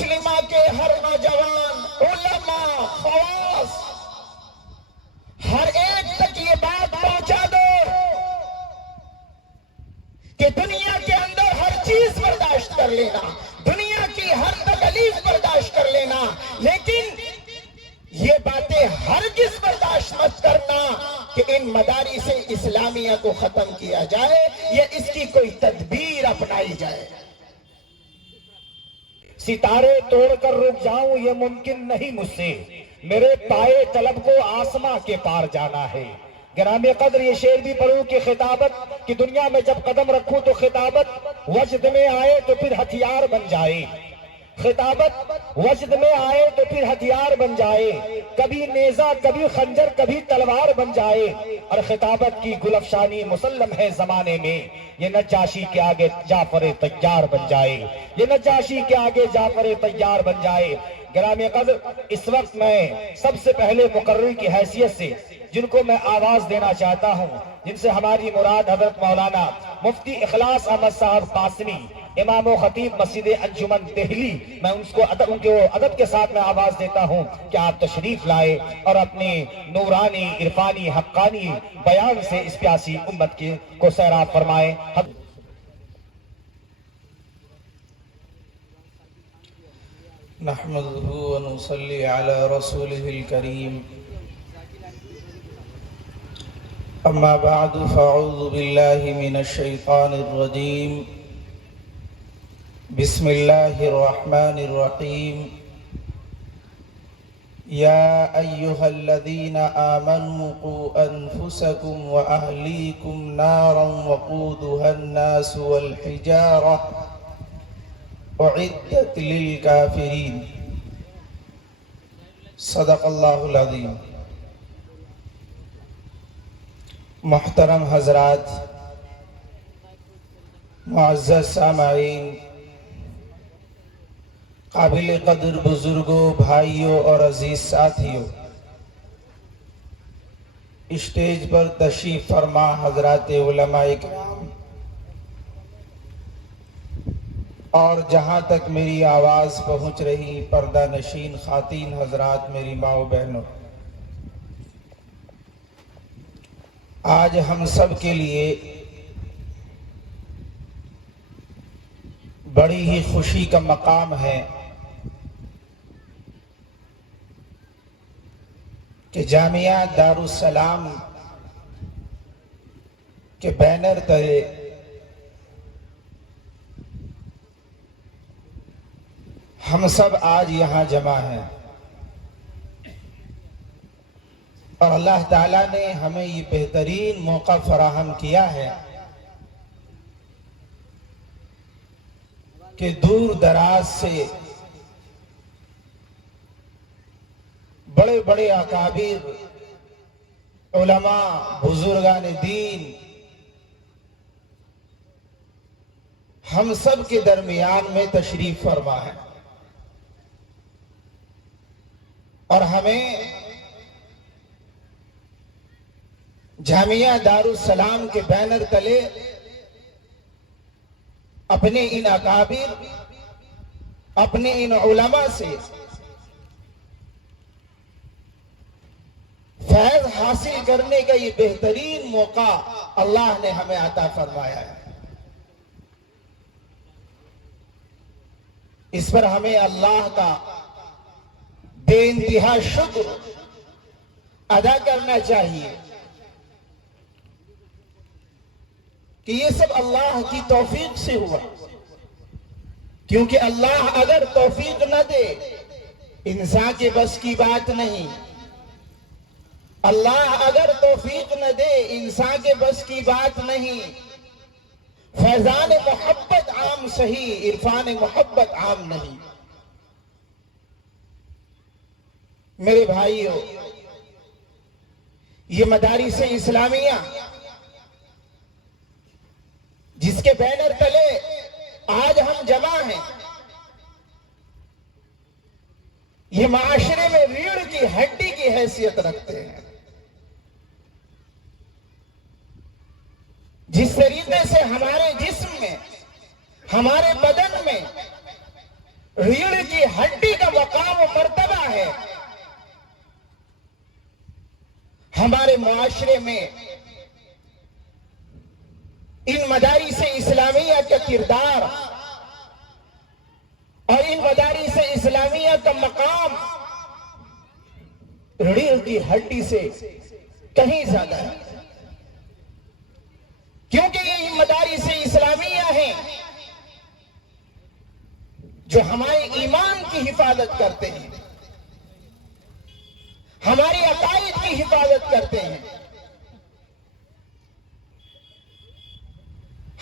مسلمہ کے ہر نوجوان، علماء، خواص، ہر ایک تک یہ بات پہنچا دو کہ دنیا کے اندر ہر چیز برداشت کر لینا، دنیا کی ہر تکلیف برداشت کر لینا، لیکن یہ باتیں ہرگز برداشت مت کرنا کہ ان مدارس اسلامیہ کو ختم کیا جائے یا اس کی کوئی تدبیر اپنائی جائے۔ ستارے توڑ کر رک جاؤں یہ ممکن نہیں مجھ سے، میرے پائے طلب کو آسماں کے پار جانا ہے۔ گرامی قدر یہ شعر بھی پڑھوں کہ خطابت کہ دنیا میں جب قدم رکھوں تو خطابت وجد میں آئے تو پھر ہتھیار بن جائے، خطابت وجد میں آئے تو پھر ہتھیار بن جائے، کبھی نیزہ کبھی خنجر کبھی تلوار بن جائے، اور خطابت کی گل افشانی مسلم ہے زمانے میں، یہ نجاشی کے آگے جعفر طیار بن جائے، یہ نجاشی کے آگے جعفر طیار بن جائے۔ گرامی قدر اس وقت میں سب سے پہلے مقرر کی حیثیت سے جن کو میں آواز دینا چاہتا ہوں، جن سے ہماری مراد حضرت مولانا مفتی اخلاص احمد صاحب قاسمی، امام و خطیب مسجد انجمن دہلی، میں ان کو ادب کے ساتھ میں آواز دیتا ہوں کہ آپ تشریف لائے اور اپنے نورانی عرفانی حقانی بیان سے اس پیاسی امت کو سیراب فرمائے۔ نحمده ونصلي على رسوله الكريم، أما بعد فأعوذ بالله من الشيطان الرجيم، بسم الله الرحمن الرحيم، يا أيها الذين آمنوا قوا أنفسكم وأهليكم نارا وقودها الناس والحجارة أعدت للكافرين، صدق اللہ العظیم۔ محترم حضرات، معزز سامعین، قابل قدر بزرگوں، بھائیوں اور عزیز ساتھیوں، اسٹیج پر تشریف فرما حضرات علماء کرام اور جہاں تک میری آواز پہنچ رہی پردہ نشین خواتین حضرات، میری ماں و بہنوں، آج ہم سب کے لیے بڑی ہی خوشی کا مقام ہے کہ جامعہ دارالسلام کے بینر تلے ہم سب آج یہاں جمع ہیں، اور اللہ تعالیٰ نے ہمیں یہ بہترین موقع فراہم کیا ہے کہ دور دراز سے بڑے بڑے اکابر، علماء، بزرگان دین ہم سب کے درمیان میں تشریف فرما ہے، اور ہمیں جامعہ دارالسلام کے بینر تلے اپنے ان اکابر، اپنے ان علماء سے فیض حاصل کرنے کا یہ بہترین موقع اللہ نے ہمیں عطا فرمایا ہے۔ اس پر ہمیں اللہ کا بے انتہا شکر ادا کرنا چاہیے کہ یہ سب اللہ کی توفیق سے ہوا، کیونکہ اللہ اگر توفیق نہ دے انسان کے بس کی بات نہیں، اللہ اگر توفیق نہ دے انسان کے بس کی بات نہیں۔ فیضان محبت عام صحیح، عرفان محبت عام نہیں۔ میرے بھائیوں، یہ مدارس اسلامیہ جس کے بینر تلے آج ہم جمع ہیں، یہ معاشرے میں ریڑھ کی ہڈی کی حیثیت رکھتے ہیں۔ جس طریقے سے ہمارے جسم میں، ہمارے بدن میں ریڑھ کی ہڈی کا مقام و مرتبہ ہے. ہمارے معاشرے میں ان مدارس اسلامیہ کا کردار اور ان مدارس اسلامیہ کا مقام ریڑھ کی ہڈی سے کہیں زیادہ ہے. کیونکہ یہ مدارس اسلامیہ ہیں جو ہمارے ایمان کی حفاظت کرتے ہیں، ہمارے عقائد کی حفاظت کرتے ہیں،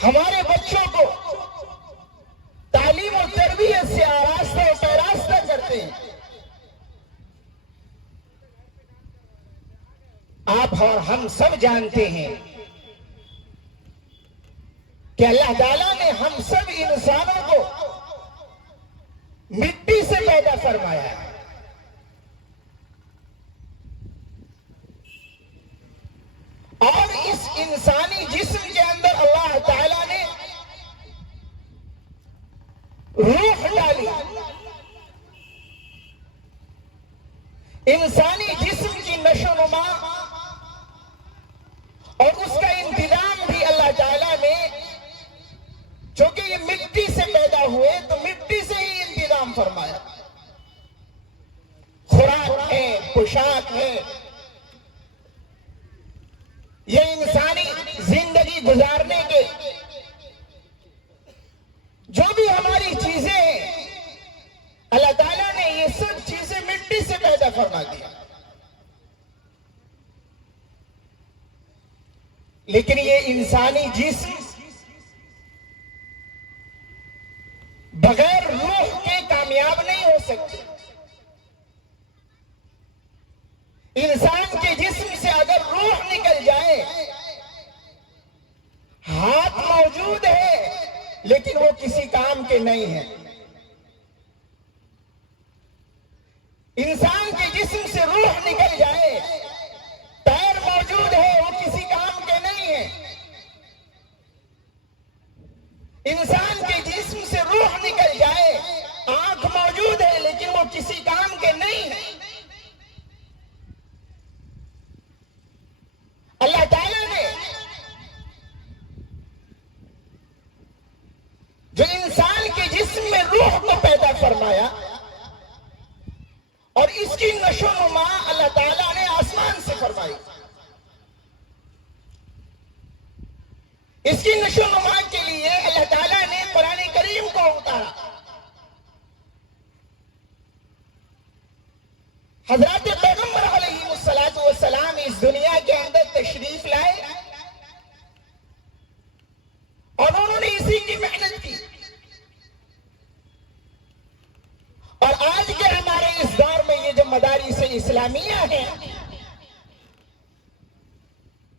ہمارے بچوں کو تعلیم و تربیت سے آراستہ و پیراستہ کرتے ہیں. آپ اور ہم سب جانتے ہیں کہ اللہ تعالیٰ نے ہم سب انسانوں کو مٹی سے پیدا فرمایا ہے. اور اس انسانی جسم کے اندر اللہ تعالیٰ نے روح ڈالی. انسانی جسم کی نشو و نما اور اس کا انتظام بھی اللہ تعالیٰ نے، چونکہ یہ مٹی سے پیدا ہوئے تو مٹی سے ہی انتظام فرمایا. خوراک ہے، پوشاک ہے، یہ انسانی زندگی گزارنے کے جو بھی ہماری چیزیں ہیں اللہ تعالیٰ نے یہ سب چیزیں مٹی سے پیدا فرما دیا. لیکن یہ انسانی جسم بغیر روح کے کامیاب نہیں ہو سکتی. انسان کے جسم سے اگر روح نکل جائے، ہاتھ موجود ہے لیکن وہ کسی کام کے نہیں ہے. انسان کے جسم سے روح نکل جائے، پیر موجود ہے وہ کسی کام کے نہیں ہے. انسان کے جسم سے روح نکل جائے، آنکھ موجود ہے لیکن وہ کسی کام کے نہیں ہے. اللہ تعالیٰ نے جو انسان کے جسم میں روح کو پیدا فرمایا اور اس کی نشو و نما اللہ تعالیٰ نے آسمان سے فرمائی. اس کی نشو و نما کے لیے اللہ تعالیٰ نے قرآن کریم کو اتارا. حضرات پیغمبر علیہ الصلوۃ والسلام اس دنیا کے اندر تشریف لائے اور انہوں نے اسی کی محنت کی. اور آج کے ہمارے اس دور میں یہ جو مدارس اسلامیہ ہیں،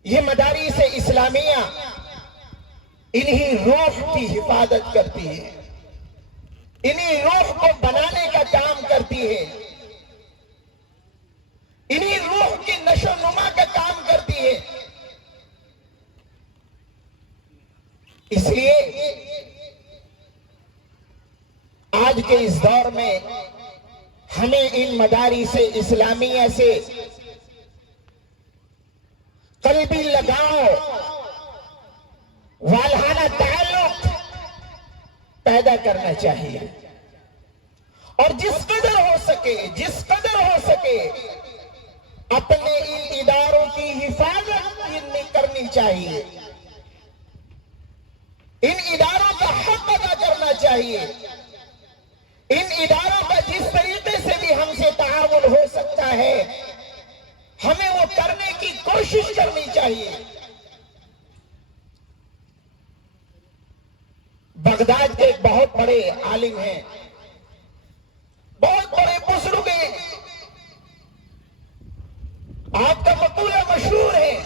یہ مدارس اسلامیہ انہی روح کی حفاظت کرتی ہے، انہی روح کو بنانے کا کام کرتی ہے، انہی روح کی نشو و نما کا کام کرتی ہے. اس لیے آج کے اس دور میں ہمیں ان مدارس اسلامیہ سے قلبی لگاؤ، والہانہ تعلق پیدا کرنا چاہیے. اور جس قدر ہو سکے اپنے ان اداروں کی حفاظت کرنی چاہیے، ان اداروں کا حق ادا کرنا چاہیے. ان اداروں کا جس طریقے سے بھی ہم سے تعاون ہو سکتا ہے ہمیں وہ کرنے کی کوشش کرنی چاہیے. بغداد کے ایک بہت بڑے عالم ہیں، بہت بڑے بزرگ ہیں، آپ کا مقولہ مشہور ہے.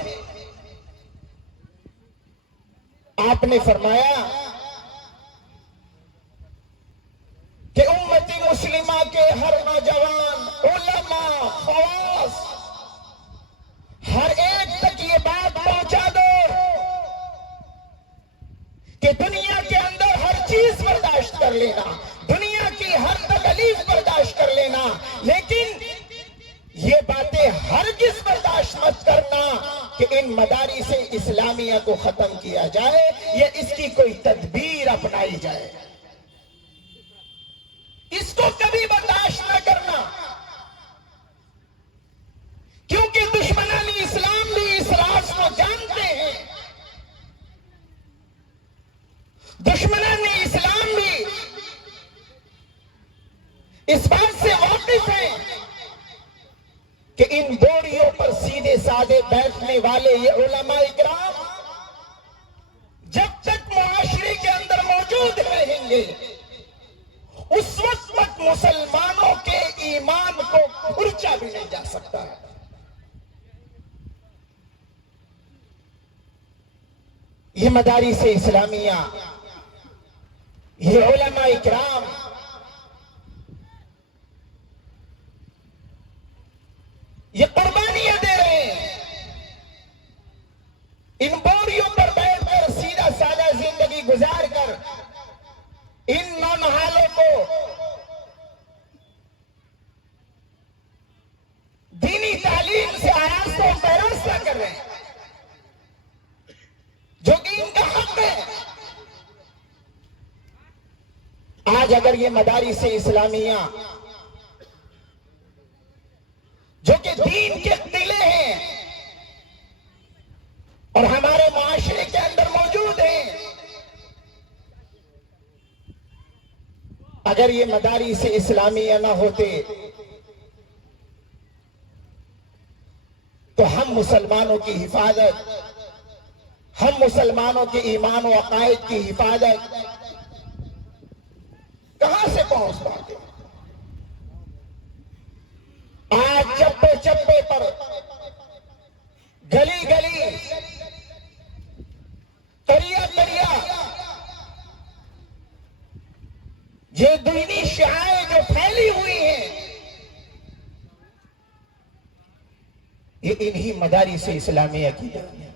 آپ نے فرمایا کہ امتی مسلمہ کے ہر نوجوان، علماء، خواص، ہر ایک تک یہ بات پہنچا دو کہ دنیا کے اندر ہر چیز برداشت کر لینا، دنیا کی ہر ان مدارس اسلامیہ کو ختم کیا جائے یا اس کی کوئی تدبیر اپنائی جائے. اس کو کبھی برداشت نہ کرنا، کیونکہ دشمنان اسلام بھی اس راز کو جانتے ہیں. دشمنان اسلام بھی اس بات سے واقف ہیں کہ ان بوریوں پر سیدھے سادے بیٹھنے والے یہ علماء اکرام جب تک معاشرے کے اندر موجود رہیں گے اس وقت تک مسلمانوں کے ایمان کو کھرچا بھی نہیں جا سکتا ہے. یہ مدارس اسلامیہ، یہ علماء اکرام یہ قربانیاں دے رہے ہیں. ان بوریوں پر بیٹھ کر سیدھا سادہ زندگی گزار کر ان نونہالوں کو دینی تعلیم سے آراستہ و پیراستہ کر رہے ہیں، جو کہ ان کا حق ہے. آج اگر یہ مدارس اسلامیہ جو کہ دین کے قلعے ہیں اور ہمارے معاشرے کے اندر موجود ہیں، اگر یہ مدارس اسلامیہ نہ ہوتے تو ہم مسلمانوں کی حفاظت، ہم مسلمانوں کے ایمان و عقائد کی حفاظت کہاں سے پہنچ پاتے؟ آج چپے چپے پر، گلی گلی، قریہ قریہ یہ دینی شعائیں جو پھیلی ہوئی ہیں یہ انہی مدارس اسلامیہ کی جاتی ہیں.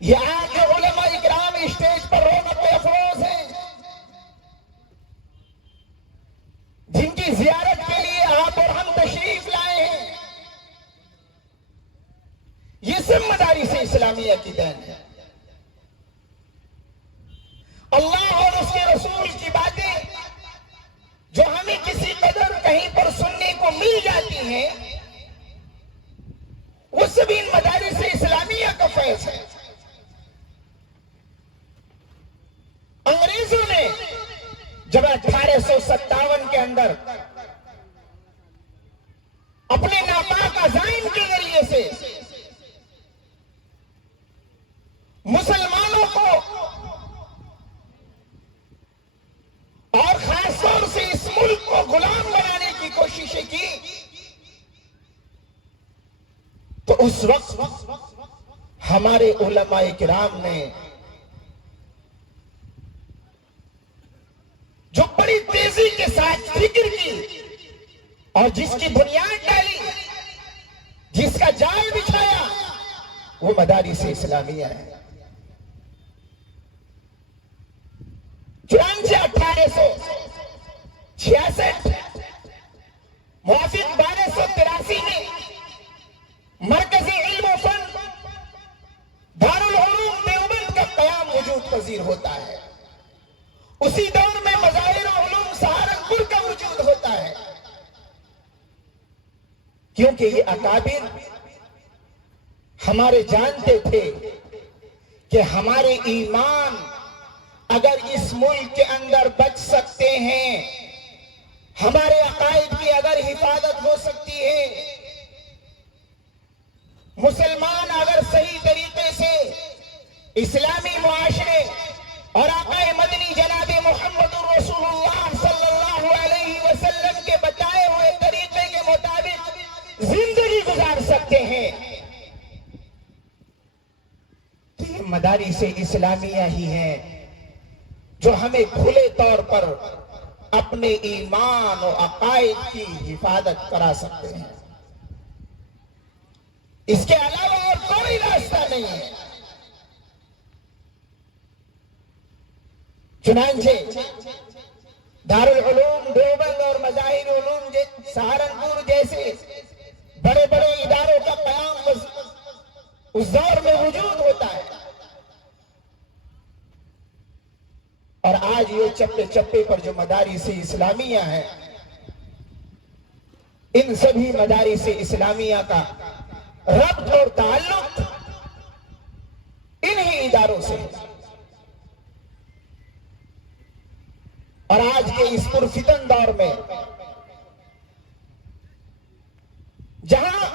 یہ آج جو علماء اکرام اسٹیج پر رونق افروز ہیں، جن کی زیارت کے لیے آپ اور ہم تشریف لائے ہیں، یہ سب مدارس اسلامیہ کی دین ہے. اللہ اور اس کے رسول کی باتیں جو ہمیں کسی قدر کہیں پر سننے کو مل جاتی ہیں وہ سب ان مدارس اسلامیہ کا فیض ہے. انگریزوں نے جب 1857 کے اندر اپنے ناپاک عزائم کے ذریعے سے مسلمانوں کو اور خاص طور سے اس ملک کو غلام بنانے کی کوششیں کی تو اس وقت ہمارے علماء کرام نے جو بڑی تیزی کے ساتھ فکر کی اور جس کی بنیاد ڈالی، جس کا جال بچھایا، وہ مدارس اسلامیہ ہے. چنانچہ 1866 موافق 1283 میں مرکزی علم و فن دارالعلوم دیوبند کا قیام وجود پذیر ہوتا ہے. اسی دور میں مظاہر علوم سہارنپور کا وجود ہوتا ہے، کیونکہ یہ اکابر ہمارے جانتے تھے کہ ہمارے ایمان اگر اس ملک کے اندر بچ سکتے ہیں، ہمارے عقائد کی اگر حفاظت ہو سکتی ہے، مسلمان اگر صحیح طریقے سے اسلامی معاشرے اور آقا مدنی جناب محمد رسول اللہ صلی اللہ علیہ وسلم کے بتائے ہوئے طریقے کے مطابق زندگی گزار سکتے ہیں تو یہ مدارس اسلامیہ ہی ہیں جو ہمیں کھلے طور پر اپنے ایمان و عقائد کی حفاظت کرا سکتے ہیں. اس کے علاوہ اور کوئی راستہ نہیں ہے. چنانچہ دارالعلوم دیوبند اور مظاہر علوم سہارنپور جیسے بڑے بڑے اداروں کا قیام اس دور میں وجود ہوتا ہے، اور آج یہ چپے چپے پر جو مدارس اسلامیہ ہیں، ان سبھی مدارس اسلامیہ کا ربط اور تعلق انہی اداروں سے، اور آج کے اس پرفتن دور میں جہاں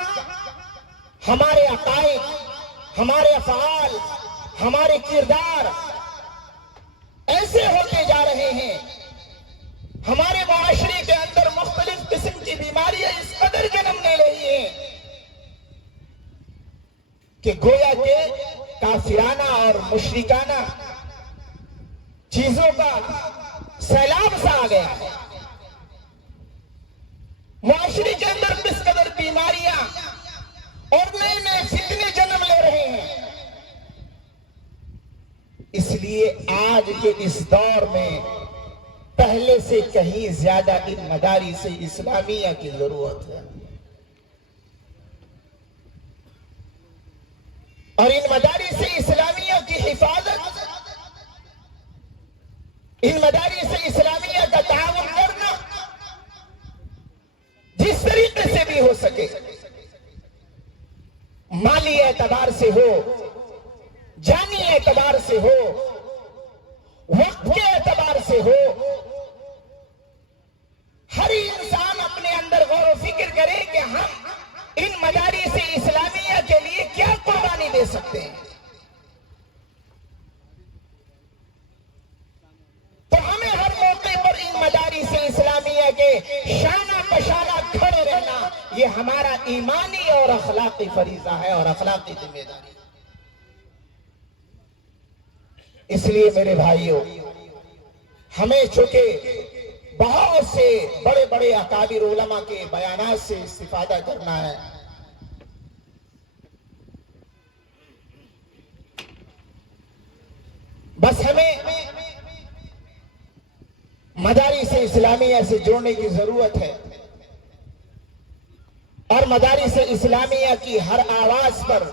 ہمارے عقائد، ہمارے افعال، ہمارے کردار ایسے ہوتے جا رہے ہیں، ہمارے معاشرے کے اندر مختلف قسم کی بیماریاں اس قدر جنم لے رہی ہیں کہ گویا کہ کافرانہ اور مشرکانہ چیزوں کا سیلاب سا آ گیا ہے۔ معاشرے کے اندر کس قدر بیماریاں اور نئے نئے فتنے جنم لے رہے ہیں۔ اس لیے آج کے اس دور میں پہلے سے کہیں زیادہ ان مدارس اسلامیہ کی ضرورت ہے، اور ان مدارس اسلامیہ کی حفاظت، ان مدارس اسلامیہ کا تعاون کرنا جس طریقے سے بھی ہو سکے، مالی اعتبار سے ہو، جانی اعتبار سے ہو، وقت کے اعتبار سے ہو، ہر انسان اپنے اندر غور و فکر کرے کہ ہم ان مدارس اسلامیہ کے لیے کیا قربانی دے سکتے ہیں۔ تو ہمیں ہر موقع پر ان مدارس اسلامیہ کے شانہ بشانہ کھڑے رہنا، یہ ہمارا ایمانی اور اخلاقی فریضہ ہے اور اخلاقی ذمہ داری ہے۔ اس لیے میرے بھائیوں، ہمیں چونکہ بہت سے بڑے بڑے اکابر علماء کے بیانات سے استفادہ کرنا ہے، بس ہمیں مدارس اسلامیہ سے جوڑنے کی ضرورت ہے، اور مدارس اسلامیہ کی ہر آواز پر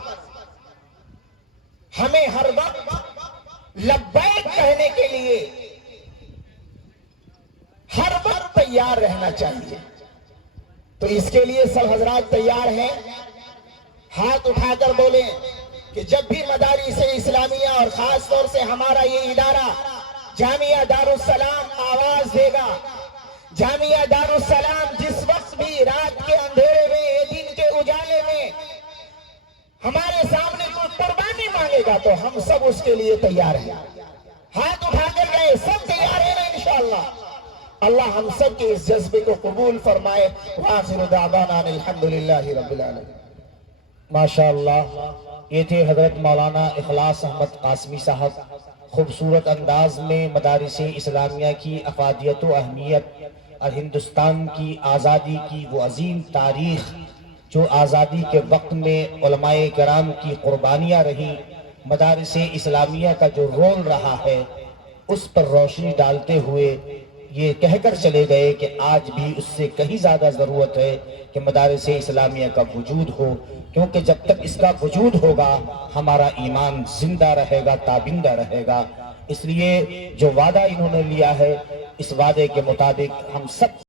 ہمیں ہر وقت لبیک کہنے کے لیے ہر وقت تیار رہنا چاہیے۔ تو اس کے لیے سب حضرات تیار ہیں؟ ہاتھ اٹھا کر بولیں کہ جب بھی مدارس اسلامیہ اور خاص طور سے ہمارا یہ ادارہ جامعہ دارالسلام آواز دے گا، جامعہ دارالسلام جس وقت بھی رات کے اندھیرے میں، دن کے اجالے میں ہمارے سامنے کوئی قربانی مانگے گا تو ہم سب اس کے لیے تیار ہیں۔ ہاتھ اٹھا کر گئے، سب تیار ہیں نا انشاءاللہ؟ اللہ ہم سب کے اس جذبے کو قبول فرمائے۔ وآخر دعوانا الحمدللہ رب العالمین۔ ماشاءاللہ، یہ تھے حضرت مولانا اخلاص احمد قاسمی صاحب، خوبصورت انداز میں مدارس اسلامیہ کی افادیت و اہمیت اور ہندوستان کی آزادی کی وہ عظیم تاریخ جو آزادی کے وقت میں علماء کرام کی قربانیاں رہیں، مدارس اسلامیہ کا جو رول رہا ہے، اس پر روشنی ڈالتے ہوئے یہ کہہ کر چلے گئے کہ آج بھی اس سے کہیں زیادہ ضرورت ہے کہ مدارس اسلامیہ کا وجود ہو، کیونکہ جب تک اس کا وجود ہوگا ہمارا ایمان زندہ رہے گا، تابندہ رہے گا۔ اس لیے جو وعدہ انہوں نے لیا ہے، اس وعدے کے مطابق ہم سب